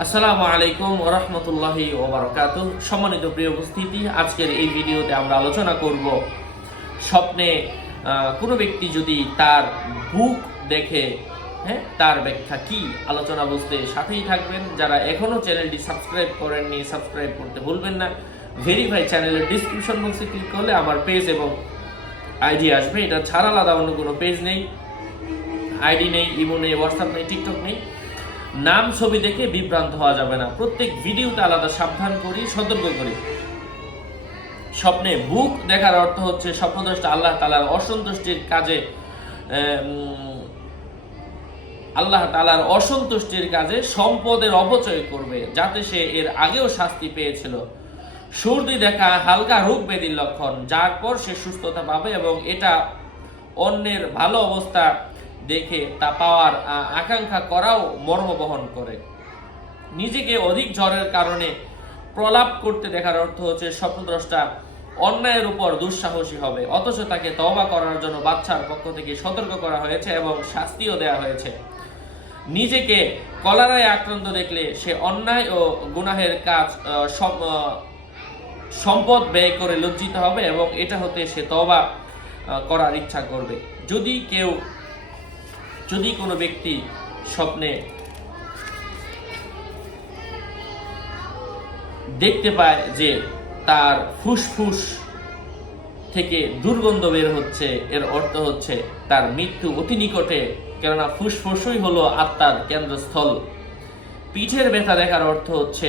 আসসালামু আলাইকুম ওরহমতুল্লাহি ওবরাকাত সম্মানিত প্রিয় উপস্থিতি, আজকের এই ভিডিওতে আমরা আলোচনা করব স্বপ্নে কোনো ব্যক্তি যদি তার বুক দেখে হ্যাঁ তার ব্যাখ্যা কি, আলোচনা বুঝতে সাথেই থাকবেন। যারা এখনও চ্যানেলটি সাবস্ক্রাইব করেননি, সাবস্ক্রাইব করতে ভুলবেন না। ভেরিফাই চ্যানেলের ডিসক্রিপশন বক্সে ক্লিক করলে আমার পেজ এবং আইডি আসবে। এটা ছাড়া আলাদা অন্য কোনো পেজ নেই। আইডি নেই ইমো নেই হোয়াটসঅ্যাপ নেই টিকটক নেই। নাম ছবি দেখে বিভ্রান্ত হওয়া যাবে না। প্রত্যেক ভিডিওতে আলাদা সাবধান করি, সতর্ক করি। স্বপ্নে বুক দেখার অর্থ হচ্ছে স্বপ্নদ্রষ্টা আল্লাহ তালার অসন্তুষ্টির কাজে আল্লাহ তালার অসন্তুষ্টির কাজে সম্পদের অপচয় করবে, যাতে সে এর আগেও শাস্তি পেয়েছিল। সর্দি দেখা, হালকা রোগ ব্যাধির লক্ষণ, যার পর সে সুস্থতা পাবে এবং এটা অন্যের ভালো অবস্থা দেখে তা পাওয়ার আকাঙ্ক্ষা করাও মর্ম বহন করে। নিজেকে অধিক ঝড়ের কারণে প্রলাপ করতে দেখার অর্থ হচ্ছে স্বপ্নদ্রষ্টা অন্যায়ের উপর দুঃসাহসী হবে। অথচ তাকে তওবা করার জন্য বাচ্চার পক্ষ থেকে সতর্ক করা হয়েছে এবং শাস্তিও দেওয়া হয়েছে। নিজেকে কলারায় আক্রান্ত দেখলে সে অন্যায় ও গুনাহের কাজ সম্পদ ব্যয় করে লজ্জিত হবে এবং এটা হতে সে আহ, করার ইচ্ছা করবে। যদি কেউ যদি কোনো ব্যক্তি স্বপ্নে দেখতে পায় যে তার ফুসফুস থেকে দুর্গন্ধ বের হচ্ছে, এর অর্থ হচ্ছে তার মৃত্যু অতি নিকটে, কেননা ফুসফুসই হলো আত্মার কেন্দ্রস্থল। পিঠের ব্যথা দেখার অর্থ হচ্ছে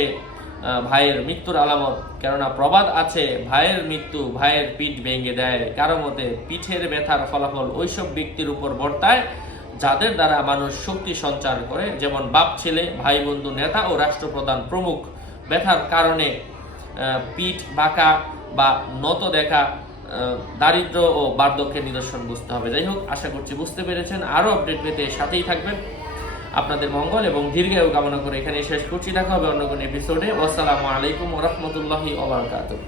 ভাইয়ের মৃত্যুর আলামত, কেননা প্রবাদ আছে, ভাইয়ের মৃত্যু ভাইয়ের পিঠ ভেঙে দেয়। কারও মতে পিঠের ব্যথার ফলাফল ওইসব ব্যক্তির উপর বর্তায় যাদের দ্বারা মানুষ শক্তি সঞ্চার করে, যেমন বাপ ছেলে, ভাই বন্ধু, নেতা ও রাষ্ট্রপ্রধান প্রমুখ, ব্যথার কারণে পিঠ বাঁকা বা নত দেখা দারিদ্র ও বার্ধক্যের নিদর্শন বুঝতে হবে। যাই হোক, আশা করছি বুঝতে পেরেছেন। আরও আপডেট পেতে সাথেই থাকবেন। আপনাদের মঙ্গল এবং দীর্ঘায়ু কামনা করে এখানে শেষ করছি। দেখা হবে অন্য কোনো এপিসোডে আসসালামু আলাইকুম রহমতুল্লাহি ওবরাকাতুহ